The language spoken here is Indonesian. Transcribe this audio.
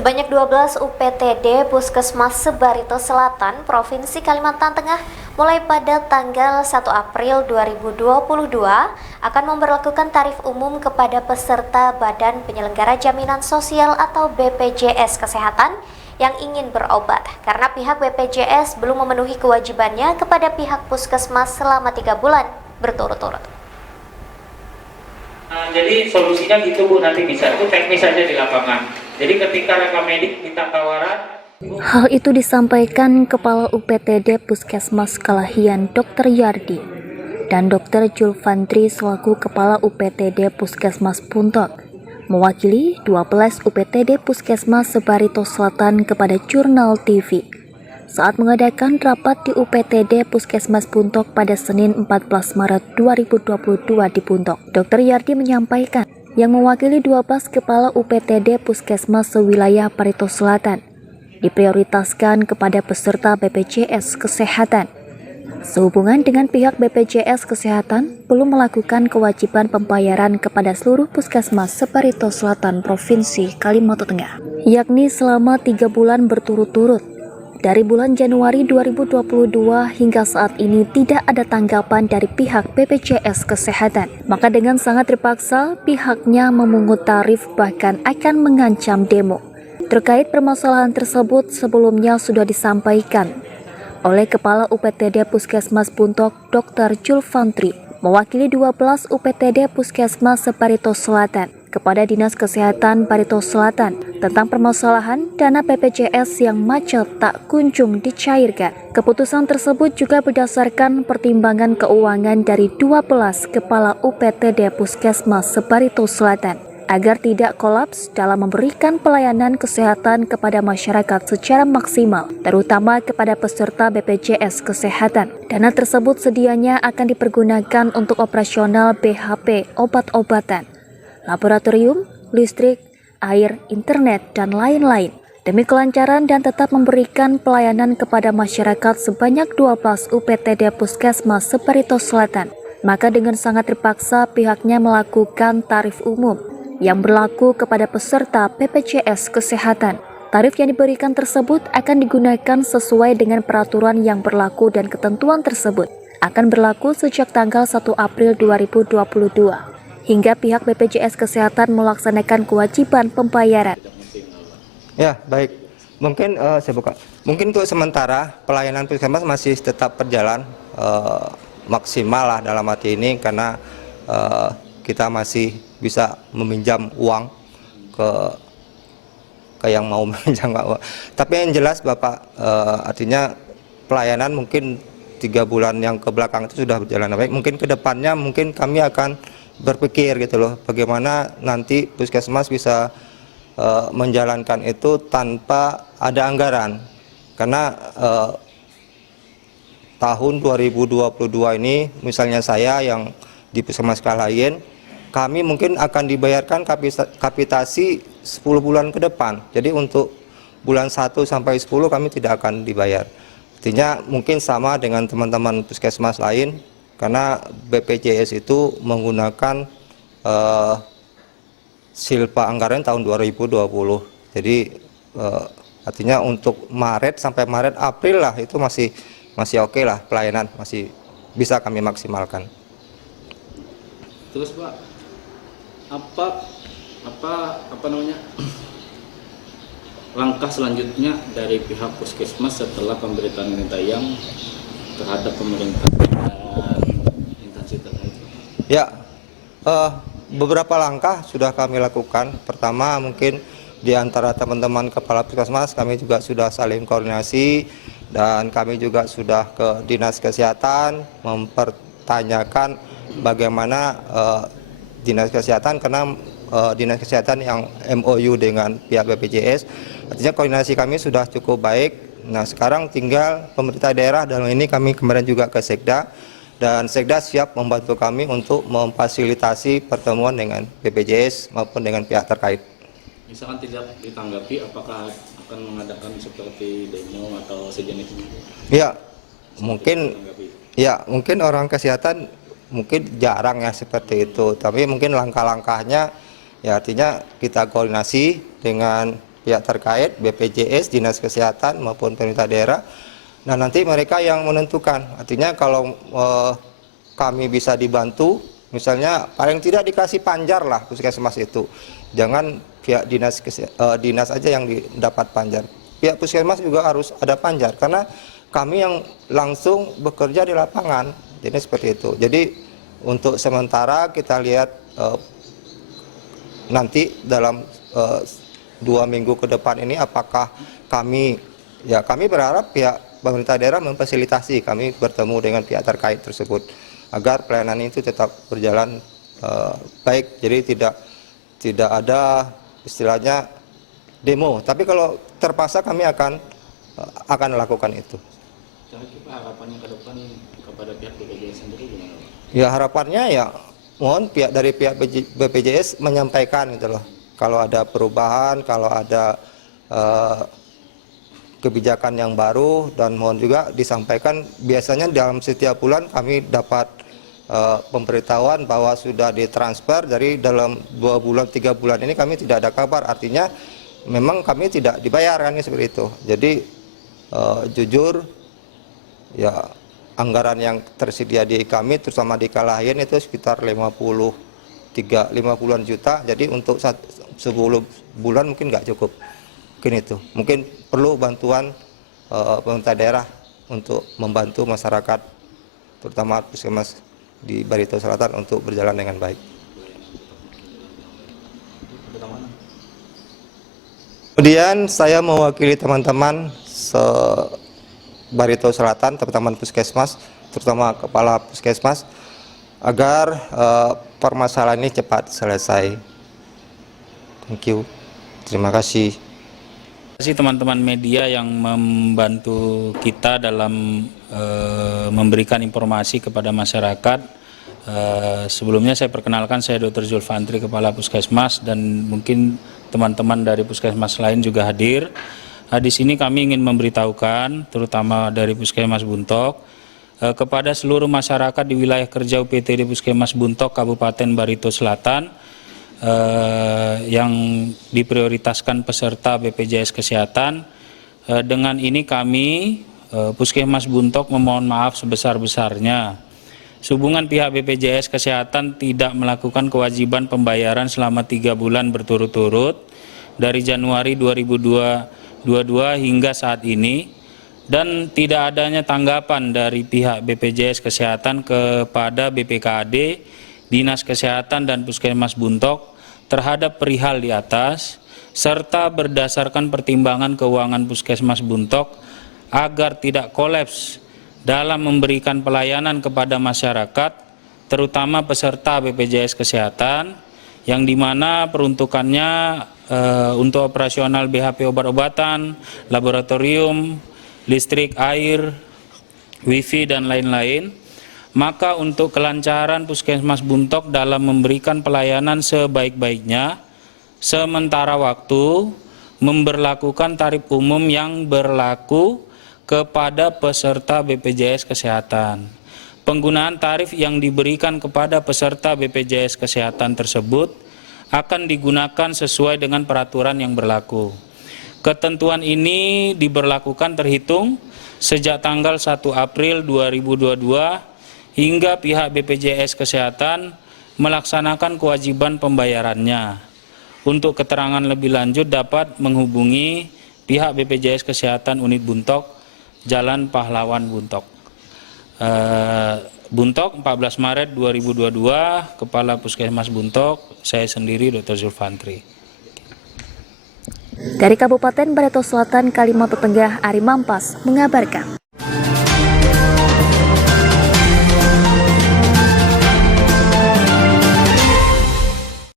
Sebanyak 12 UPTD Puskesmas Sebarito Selatan, Provinsi Kalimantan Tengah mulai pada tanggal 1 April 2022 akan memberlakukan tarif umum kepada peserta Badan Penyelenggara Jaminan Sosial atau BPJS Kesehatan yang ingin berobat karena pihak BPJS belum memenuhi kewajibannya kepada pihak puskesmas selama 3 bulan berturut-turut. Jadi solusinya gitu Bu, nanti bisa itu teknis saja di lapangan. Jadi ketika rekamedik minta tawaran. Hal itu disampaikan Kepala UPTD Puskesmas Kalahian Dr. Yardi dan Dr. Julfantri selaku Kepala UPTD Puskesmas Puntok mewakili 12 UPTD Puskesmas Sebarito Selatan kepada Jurnal TV saat mengadakan rapat di UPTD Puskesmas Puntok pada Senin 14 Maret 2022 di Puntok. Dr. Yardi menyampaikan yang mewakili 12 kepala UPTD Puskesmas sewilayah Barito Selatan diprioritaskan kepada peserta BPJS Kesehatan. Sehubungan dengan pihak BPJS Kesehatan belum melakukan kewajiban pembayaran kepada seluruh puskesmas Sebarito Selatan Provinsi Kalimantan Tengah, yakni selama 3 bulan berturut-turut. Dari bulan Januari 2022 hingga saat ini tidak ada tanggapan dari pihak BPJS Kesehatan. Maka dengan sangat terpaksa pihaknya memungut tarif bahkan akan mengancam demo. Terkait permasalahan tersebut sebelumnya sudah disampaikan oleh Kepala UPTD Puskesmas Puntok Dr. Julfantri mewakili 12 UPTD Puskesmas Sebarito Selatan kepada Dinas Kesehatan Barito Selatan tentang permasalahan dana BPJS yang macet tak kunjung dicairkan. Keputusan tersebut juga berdasarkan pertimbangan keuangan dari 12 kepala UPTD Puskesmas Sebarito Selatan agar tidak kolaps dalam memberikan pelayanan kesehatan kepada masyarakat secara maksimal, terutama kepada peserta BPJS Kesehatan. Dana tersebut sedianya akan dipergunakan untuk operasional BHP, obat-obatan, laboratorium, listrik, air, internet, dan lain-lain demi kelancaran dan tetap memberikan pelayanan kepada masyarakat sebanyak 12 UPTD Puskesmas Sebarito Selatan. Maka dengan sangat terpaksa pihaknya melakukan tarif umum yang berlaku kepada peserta BPJS Kesehatan. Tarif yang diberikan tersebut akan digunakan sesuai dengan peraturan yang berlaku dan ketentuan tersebut akan berlaku sejak tanggal 1 April 2022 hingga pihak BPJS Kesehatan melaksanakan kewajiban pembayaran. Ya, baik. Mungkin saya buka. Mungkin untuk sementara pelayanan puskesmas masih tetap berjalan maksimal lah dalam arti ini karena kita masih bisa meminjam uang ke yang mau meminjam uang. Tapi yang jelas Bapak, artinya pelayanan mungkin 3 bulan yang ke belakang itu sudah berjalan baik. Mungkin ke depannya mungkin kami akan berpikir gitu loh, bagaimana nanti puskesmas bisa menjalankan itu tanpa ada anggaran. Karena tahun 2022 ini misalnya saya yang di Puskesmas Kalahian, kami mungkin akan dibayarkan kapitasi 10 bulan ke depan. Jadi untuk bulan 1 sampai 10 kami tidak akan dibayar. Artinya mungkin sama dengan teman-teman puskesmas lain karena BPJS itu menggunakan silpa anggaran tahun 2020. Jadi artinya untuk Maret sampai Maret April lah itu masih oke lah, pelayanan masih bisa kami maksimalkan. Terus Pak, apa namanya langkah selanjutnya dari pihak puskesmas setelah pemberitaan Gintayang terhadap pemerintah dan instansi terkait? Ya, beberapa langkah sudah kami lakukan. Pertama mungkin di antara teman-teman kepala puskesmas kami juga sudah saling koordinasi dan kami juga sudah ke Dinas Kesehatan mempertanyakan bagaimana Dinas Kesehatan karena Dinas Kesehatan yang MOU dengan pihak BPJS, artinya koordinasi kami sudah cukup baik. Nah sekarang tinggal pemerintah daerah, dalam ini kami kemarin juga ke Sekda dan Sekda siap membantu kami untuk memfasilitasi pertemuan dengan BPJS maupun dengan pihak terkait. Misalkan tidak ditanggapi, apakah akan mengadakan seperti demo atau sejenisnya? Ya mungkin orang kesehatan mungkin jarang ya seperti itu, tapi mungkin langkah-langkahnya ya artinya kita koordinasi dengan pihak terkait, BPJS, Dinas Kesehatan maupun pemerintah daerah. Nah, nanti mereka yang menentukan. Artinya kalau kami bisa dibantu, misalnya paling tidak dikasih panjar lah puskesmas itu. Jangan pihak dinas aja yang dapat panjar. Pihak puskesmas juga harus ada panjar karena kami yang langsung bekerja di lapangan. Jadi seperti itu. Jadi untuk sementara kita lihat nanti dalam 2 minggu ke depan ini apakah kami berharap pihak pemerintah daerah memfasilitasi kami bertemu dengan pihak terkait tersebut agar pelayanan itu tetap berjalan baik. Jadi tidak ada istilahnya demo. Tapi kalau terpaksa kami akan lakukan itu. Kira-kira harapannya ke depan kepada pihak BPJS sendiri gimana? Ya harapannya ya mohon dari pihak BPJS menyampaikan gitu loh. Kalau ada perubahan, kalau ada kebijakan yang baru, dan mohon juga disampaikan. Biasanya dalam setiap bulan kami dapat pemberitahuan bahwa sudah ditransfer. Dari dalam 2 bulan 3 bulan ini kami tidak ada kabar, artinya memang kami tidak dibayar kan seperti itu. Jadi jujur ya anggaran yang tersedia di kami terutama di Kalahian itu sekitar 50-an juta. Jadi untuk 10 bulan mungkin nggak cukup. Mungkin itu. Mungkin perlu bantuan pemerintah daerah untuk membantu masyarakat terutama puskesmas di Barito Selatan untuk berjalan dengan baik. Kemudian saya mewakili teman-teman Barito Selatan, teman-teman puskesmas, terutama kepala puskesmas, agar permasalahan ini cepat selesai. Thank you. Terima kasih. Terima kasih teman-teman media yang membantu kita dalam memberikan informasi kepada masyarakat. Sebelumnya saya perkenalkan, saya Dr. Julfantri, Kepala Puskesmas, dan mungkin teman-teman dari puskesmas lain juga hadir. Di sini kami ingin memberitahukan, terutama dari Puskesmas Buntok, kepada seluruh masyarakat di wilayah kerja UPTD Puskesmas Buntok, Kabupaten Barito Selatan, yang diprioritaskan peserta BPJS Kesehatan. Dengan ini kami, Puskesmas Buntok, memohon maaf sebesar-besarnya. Sehubungan pihak BPJS Kesehatan tidak melakukan kewajiban pembayaran selama 3 bulan berturut-turut dari Januari 2022 hingga saat ini, dan tidak adanya tanggapan dari pihak BPJS Kesehatan kepada BPKAD, Dinas Kesehatan dan Puskesmas Buntok terhadap perihal di atas, serta berdasarkan pertimbangan keuangan Puskesmas Buntok agar tidak kolaps dalam memberikan pelayanan kepada masyarakat, terutama peserta BPJS Kesehatan, yang dimana peruntukannya untuk operasional BHP obat-obatan, laboratorium, listrik, air, wifi, dan lain-lain. Maka untuk kelancaran Puskesmas Buntok dalam memberikan pelayanan sebaik-baiknya, sementara waktu memberlakukan tarif umum yang berlaku kepada peserta BPJS Kesehatan. Penggunaan tarif yang diberikan kepada peserta BPJS Kesehatan tersebut akan digunakan sesuai dengan peraturan yang berlaku. Ketentuan ini diberlakukan terhitung sejak tanggal 1 April 2022 hingga pihak BPJS Kesehatan melaksanakan kewajiban pembayarannya. Untuk keterangan lebih lanjut dapat menghubungi pihak BPJS Kesehatan Unit Buntok, Jalan Pahlawan Buntok. Buntok 14 Maret 2022, Kepala Puskesmas Buntok, saya sendiri Dr. Julfantri. Dari Kabupaten Barito Selatan, Kalimantan Tengah, Ari Mampas mengabarkan.